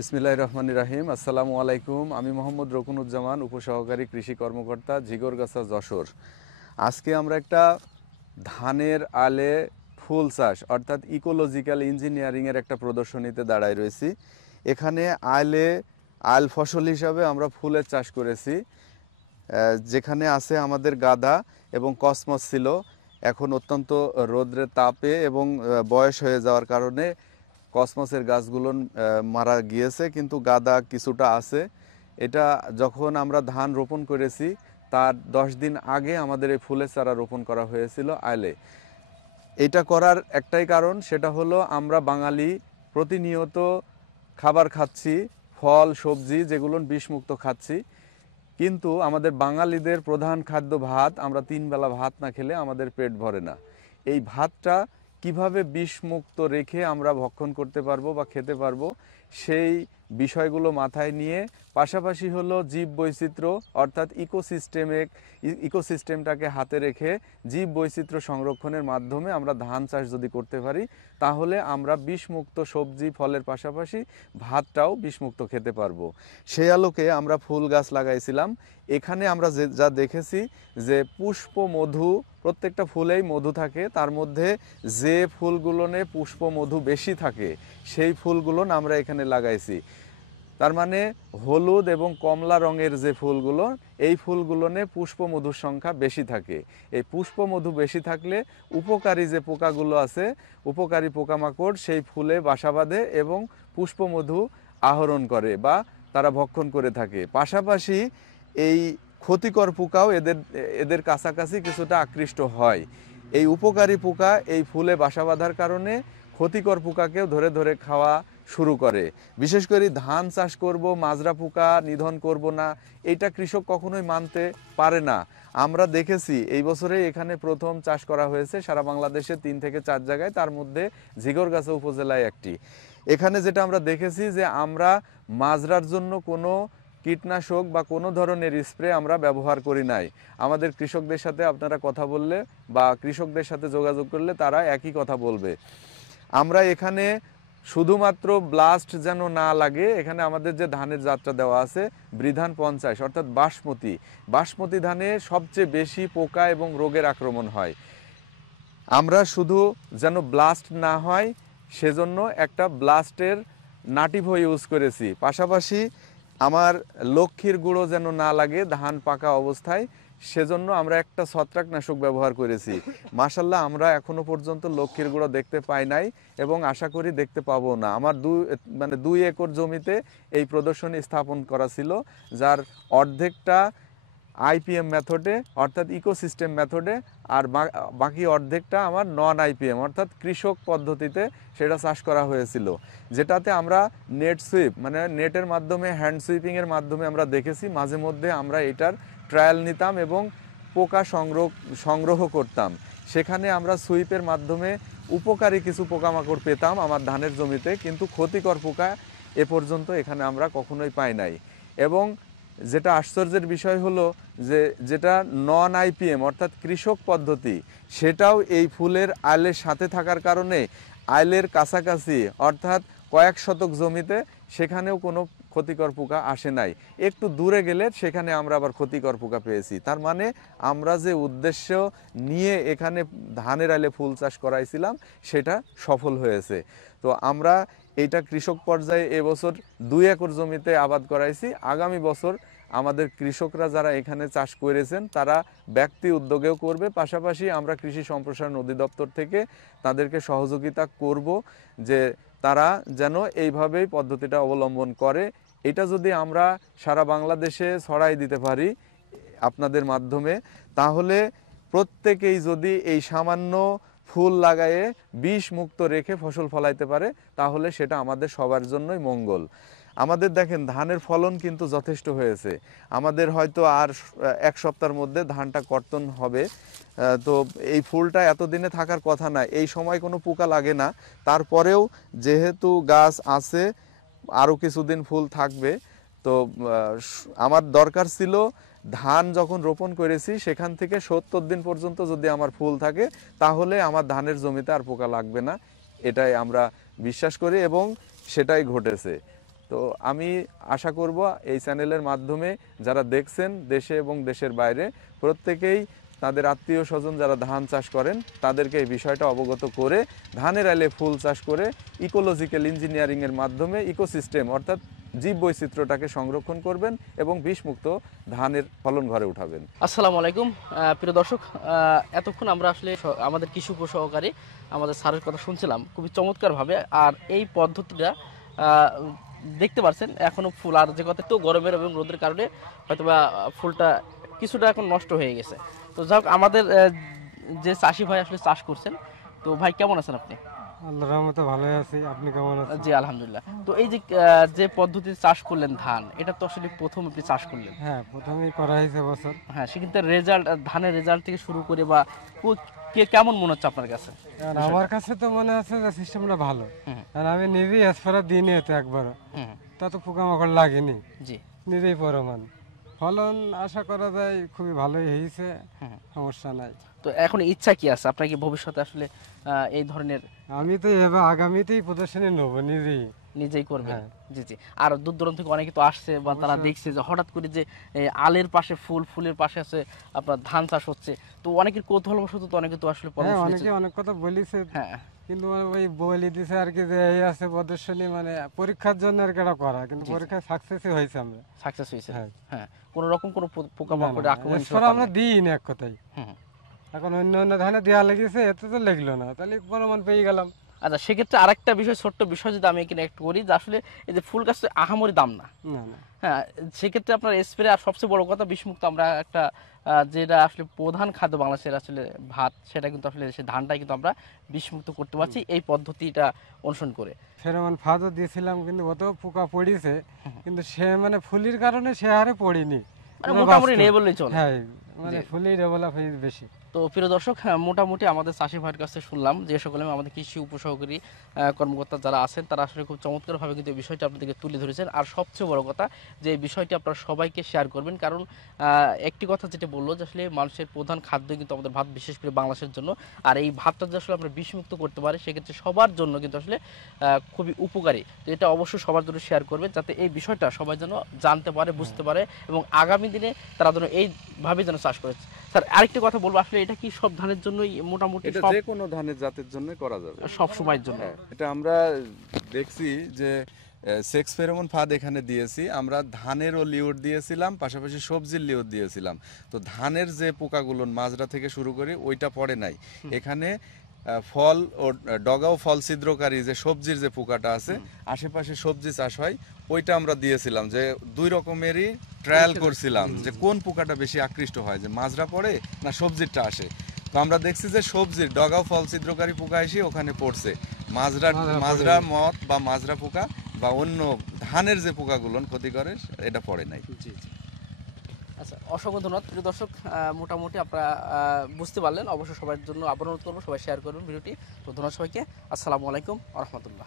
বিসমিল্লাহির রহমানির রহিম। আসসালামু আলাইকুম। আমি মোহাম্মদ রকুনুজ্জামান, উপসহকারী কৃষি কর্মকর্তা, ঝিগরগাছা, যশোর। আজকে আমরা একটা ধানের আলে ফুল চাষ অর্থাৎ ইকোলজিক্যাল ইঞ্জিনিয়ারিংয়ের একটা প্রদর্শনীতে দাঁড়ায় রয়েছি। এখানে আল ফসল হিসাবে আমরা ফুলের চাষ করেছি। যেখানে আছে আমাদের গাঁদা এবং কসমস ছিল। এখন অত্যন্ত রৌদ্রের তাপে এবং বয়স হয়ে যাওয়ার কারণে কসমসের গাছগুলো মারা গিয়েছে, কিন্তু গাঁদা কিছুটা আছে। এটা যখন আমরা ধান রোপণ করেছি তার 10 দিন আগে আমাদের এই ফুলের চারা রোপণ করা হয়েছিল আলে। এটা করার একটাই কারণ, সেটা হলো আমরা বাঙালি প্রতিনিয়ত খাবার খাচ্ছি, ফল সবজি যেগুলো বিষমুক্ত খাচ্ছি, কিন্তু আমাদের বাঙালিদের প্রধান খাদ্য ভাত। আমরা 3 বেলা ভাত না খেলে আমাদের পেট ভরে না। এই ভাতটা কিভাবে বিষমুক্ত রেখে আমরা ভক্ষণ করতে পারবো বা খেতে পারবো, সেই বিষয়গুলো মাথায় নিয়ে পাশাপাশি হলো জীব বৈচিত্র্য অর্থাৎ ইকোসিস্টেমটাকে হাতে রেখে জীব বৈচিত্র্য সংরক্ষণের মাধ্যমে আমরা ধান চাষ যদি করতে পারি, তাহলে আমরা বিষমুক্ত সবজি ফলের পাশাপাশি ভাতটাও বিষমুক্ত খেতে পারবো। সেই আলোকে আমরা ফুল গাছ লাগাইছিলাম। এখানে আমরা যা দেখেছি যে পুষ্প মধু, প্রত্যেকটা ফুলেই মধু থাকে, তার মধ্যে যে ফুলগুলোনে পুষ্প মধু বেশি থাকে সেই ফুলগুলো আমরা এখানে লাগাইছি। তার মানে হলুদ এবং কমলা রঙের যে ফুলগুলো, এই ফুলগুলোনে পুষ্পমধুর সংখ্যা বেশি থাকে। এই পুষ্পমধু বেশি থাকলে উপকারী যে পোকাগুলো আছে, উপকারী পোকামাকড় সেই ফুলে বাসা বাঁধে এবং পুষ্পমধু আহরণ করে বা তারা ভক্ষণ করে থাকে। পাশাপাশি এই ক্ষতিকর পোকাও এদের কাছাকাছি কিছুটা আকৃষ্ট হয়। এই উপকারী পোকা এই ফুলে বাসা বাঁধার কারণে ক্ষতিকর পোকাকেও ধরে ধরে খাওয়া শুরু করে। বিশেষ করে ধান চাষ করব, মাজরা পোকা নিধন করব না, এটা কৃষক কখনোই মানতে পারে না। আমরা দেখেছি এই বছরে এখানে প্রথম চাষ করা হয়েছে সারা বাংলাদেশে 3 থেকে 4 জায়গায়, তার মধ্যে ঝিগরগাছা উপজেলায় একটি। এখানে যেটা আমরা দেখেছি যে আমরা মাজরার জন্য কোনো কীটনাশক বা কোনো ধরনের স্প্রে আমরা ব্যবহার করি নাই। আমাদের কৃষকদের সাথে আপনারা কথা বললে বা কৃষকদের সাথে যোগাযোগ করলে তারা একই কথা বলবে। আমরা এখানে শুধুমাত্র ব্লাস্ট যেন না লাগে, এখানে আমাদের যে ধানের জাতটা দেওয়া আছে বৃধান 50 অর্থাৎ বাসমতি ধানে সবচেয়ে বেশি পোকা এবং রোগের আক্রমণ হয়। আমরা শুধু যেন ব্লাস্ট না হয় সেজন্য একটা ব্লাস্টের নাটিভ ইউজ করেছি। পাশাপাশি আমার লক্ষ্মীর গুঁড়ো যেন না লাগে ধান পাকা অবস্থায়, সেজন্য আমরা একটা ছত্রাকনাশক ব্যবহার করেছি। মাশাল্লাহ, আমরা এখনো পর্যন্ত লক্ষ্মীর গুঁড়ো দেখতে পাই নাই এবং আশা করি দেখতে পাবো না। আমার 2 একর জমিতে এই প্রদর্শনী স্থাপন করা ছিল, যার অর্ধেকটা আইপিএম মেথডে অর্থাৎ ইকোসিস্টেম মেথডে, আর বাকি অর্ধেকটা আমার নন আইপিএম অর্থাৎ কৃষক পদ্ধতিতে সেটা চাষ করা হয়েছিল। যেটাতে আমরা নেট সুইপ মানে নেটের মাধ্যমে, হ্যান্ড সুইপিংয়ের মাধ্যমে আমরা দেখেছি মাঝে মধ্যে আমরা এটার ট্রায়াল নিতাম এবং পোকা সংগ্রহ করতাম। সেখানে আমরা সুইপের মাধ্যমে উপকারী কিছু পোকামাকড় পেতাম আমার ধানের জমিতে, কিন্তু ক্ষতিকর পোকা এ পর্যন্ত এখানে আমরা কখনোই পাই নাই। এবং যেটা আশ্চর্যের বিষয় হলো যে যেটা নন আইপিএম অর্থাৎ কৃষক পদ্ধতি, সেটাও এই ফুলের আইলের সাথে থাকার কারণে আইলের কাছাকাছি অর্থাৎ কয়েক শতক জমিতে সেখানেও কোনো ক্ষতিকর পোকা আসে নাই। একটু দূরে গেলে সেখানে আমরা আবার ক্ষতিকর পোকা পেয়েছি। তার মানে আমরা যে উদ্দেশ্য নিয়ে এখানে ধানের আইলে ফুল চাষ করাইছিলাম সেটা সফল হয়েছে। তো আমরা এইটা কৃষক পর্যায়ে এবছর 2 একর জমিতে আবাদ করাইছি। আগামী বছর আমাদের কৃষকরা যারা এখানে চাষ করেছেন তারা ব্যক্তি উদ্যোগেও করবে। পাশাপাশি আমরা কৃষি সম্প্রসারণ অধিদপ্তর থেকে তাদেরকে সহযোগিতা করব যে তারা যেন এইভাবেই পদ্ধতিটা অবলম্বন করে। এটা যদি আমরা সারা বাংলাদেশে ছড়াই দিতে পারি আপনাদের মাধ্যমে, তাহলে প্রত্যেকেই যদি এই সামান্য ফুল লাগায়ে বিষ মুক্ত রেখে ফসল ফলাইতে পারে, তাহলে সেটা আমাদের সবার জন্যই মঙ্গল। আমাদের দেখেন ধানের ফলন কিন্তু যথেষ্ট হয়েছে। আমাদের হয়তো আর 1 সপ্তাহের মধ্যে ধানটা কর্তন হবে। তো এই ফুলটা এতদিনে থাকার কথা না, এই সময় কোনো পোকা লাগে না। তারপরেও যেহেতু গাছ আছে আরও কিছুদিন ফুল থাকবে, তো আমার দরকার ছিল ধান যখন রোপণ করেছি সেখান থেকে 70 দিন পর্যন্ত যদি আমার ফুল থাকে, তাহলে আমার ধানের জমিতে আর পোকা লাগবে না। এটাই আমরা বিশ্বাস করি এবং সেটাই ঘটেছে। তো আমি আশা করব এই চ্যানেলের মাধ্যমে যারা দেখছেন দেশে এবং দেশের বাইরে প্রত্যেকেই তাদের আত্মীয় স্বজন যারা ধান চাষ করেন তাদেরকে এই বিষয়টা অবগত করে ধানের আইলে ফুল চাষ করে ইকোলজিক্যাল ইঞ্জিনিয়ারিংয়ের মাধ্যমে ইকোসিস্টেম অর্থাৎ জীব বৈচিত্র্যটাকে সংরক্ষণ করবেন এবং বিষমুক্ত ধানের ফলন ঘরে উঠাবেন। আসসালামু আলাইকুম প্রিয় দর্শক, এতক্ষণ আমরা আসলে আমাদের কৃষি উপসহকারী আমাদের স্যারের কথা শুনছিলাম খুবই চমৎকারভাবে। আর এই পদ্ধতিটা দেখতে পাচ্ছেন এখনো ফুল, আর যে কথা তো গরমের এবং রোদের কারণে হয়তোবা ফুলটা কিছুটা এখন নষ্ট হয়ে গেছে। তো যাক, আমাদের যে চাষি ভাই আসলে চাষ করছেন, তো ভাই কেমন আছেন আপনি? আল্লাহর রহমতে ভালোই আছি, আপনি কেমন আছেন? জি আলহামদুলিল্লাহ। তো এই যে পদ্ধতিতে চাষ করলেন ধান, এটা তো আসলে প্রথম আপনি চাষ করলেন। হ্যাঁ, প্রথমেই করা হয়েছে বছর। হ্যাঁ, সেক্ষেত্রে রেজাল্ট, ধানের রেজাল্ট থেকে শুরু করে বা কেমন মনে হচ্ছে আপনার কাছে? আর আমার কাছে তো মনে হচ্ছে যে সিস্টেমটা ভালো, আর আমি নিজেই স্প্রে দিইনি তো একবারও, তা তো পোকামাকড় লাগেনি। জি, নিজেই প্রমাণ। ফলন আশা করা যায় খুবই ভালোই হয়েছে, সমস্যা নাই। তো এখন ইচ্ছা কি আছে আপনার, কি ভবিষ্যতে আসলে এই ধরনের? আমি তো এবার আগামীতেই প্রদর্শনী নেবো নিজেই করবেন? জি জি। আর দূর দূরান্ত থেকে অনেকে তো আসছে বা তারা দেখছে যে হঠাৎ করে যে আলের পাশে ফুল, ফুলের পাশে আছে আপনার ধান চাষ হচ্ছে, তো অনেকের কৌতূহলবশত তো অনেকে তো আসলে অনেকে অনেক কথা বলিছে। হ্যাঁ, কিন্তু ওই বলি দিছে আর কি যে এই আছে প্রদর্শনী, মানে পরীক্ষার জন্য আর কি এটা করা, কিন্তু পরীক্ষায় সাকসেসই হয়েছে। আমরা সাকসেস হয়েছে। হ্যাঁ, কোন রকম কোনো পোকামাকড় আক্রমণ আমরা দিই না এক কথাই। এখন অন্য অন্য ধানে দেওয়া লেগেছে, এতে তো লেগলো না, তাহলে প্রমাণ পেয়ে গেলাম। আচ্ছা, সেক্ষেত্রে আরেকটা বিষয়, ছোট্ট বিষয় যদি আমি এখানে একটু করি, যে আসলে এই যে ফুল গাছ তো আহামরি দাম না। হ্যাঁ, সেক্ষেত্রে আপনার স্প্রে, আর সবচেয়ে বড় কথা বিষমুক্ত, আমরা একটা যেটা আসলে প্রধান খাদ্য বাংলাদেশের আসলে ভাত, সেটা কিন্তু আসলে সেই ধানটাই কিন্তু আমরা বিষমুক্ত করতে পারছি এই পদ্ধতিটা অনুসরণ করে। ফেরোমন ফাঁদও দিয়েছিলাম, কিন্তু অত পোকা পড়িছে, কিন্তু সে মানে ফুলির কারণে সে হারে পড়িনি, মানে মোটামুটি নেই বললেই চলে। হ্যাঁ, মানে ফুলেই ডেভেলপ হয়েছে বেশি। তো প্রিয় দর্শক, মোটামুটি আমাদের চাষি ভাইয়ের কাছে শুনলাম যে সকলে আমাদের কৃষি উপসহকারী কর্মকর্তা যারা আছেন তারা আসলে খুব চমৎকারভাবে কিন্তু এই বিষয়টি আপনাদেরকে তুলে ধরেছেন। আর সবচেয়ে বড় কথা যে এই বিষয়টি আপনারা সবাইকে শেয়ার করবেন, কারণ একটি কথা যেটা বললো যে আসলে মানুষের প্রধান খাদ্য কিন্তু আমাদের ভাত, বিশেষ করে বাংলাদেশের জন্য। আর এই ভাতটা যে আসলে আমরা বিষমুক্ত করতে পারি, সেক্ষেত্রে সবার জন্য কিন্তু আসলে খুবই উপকারী। তো এটা অবশ্যই সবার জন্য শেয়ার করবেন, যাতে এই বিষয়টা সবাই যেন জানতে পারে, বুঝতে পারে, এবং আগামী দিনে তারা যেন এইভাবে যেন চাষ করে। স্যার, আরেকটি কথা বলবো, আসলে এটা কি সব ধানের জন্যই মোটামুটি? এটা যে কোনো ধানের জাতের জন্য করা যাবে, সব সময়ের জন্য। এটা আমরা দেখছি যে সেক্স ফেরোমন ফাঁদ এখানে দিয়েছি আমরা, ধানেরও লিওর দিয়েছিলাম, পাশাপাশি সবজির লিওর দিয়েছিলাম। তো ধানের যে পোকাগুলো মাজরা থেকে শুরু করে ওইটা পড়ে নাই এখানে। ফল ও ডগা ও ফল ছিদ্রকারী যে সবজির যে পোকাটা আছে, আশেপাশে সবজি চাষ হয়, ওইটা আমরা দিয়েছিলাম, যে দুই রকমেরই ট্রায়াল করছিলাম যে কোন পোকাটা বেশি আকৃষ্ট হয়, যে মাজরা পড়ে না সবজিরটা আসে। তো আমরা দেখছি যে সবজির ডগা ও ফল ছিদ্রকারী পোকা এসে ওখানে পড়ছে, মাজরা মত বা মাজরা পোকা বা অন্য ধানের যে পোকাগুলো ক্ষতি করে এটা পড়ে নাই। আচ্ছা, অসংখ্য ধন্যবাদ প্রিয় দর্শক। মোটামুটি আপনারা বুঝতে পারলেন। অবশ্যই সবার জন্য আবার অনুরোধ করবো, সবাই শেয়ার করবেন ভিডিওটি। তো ধন্যবাদ সবাইকে। আসসালামু আলাইকুম ওয়া রাহমাতুল্লাহ।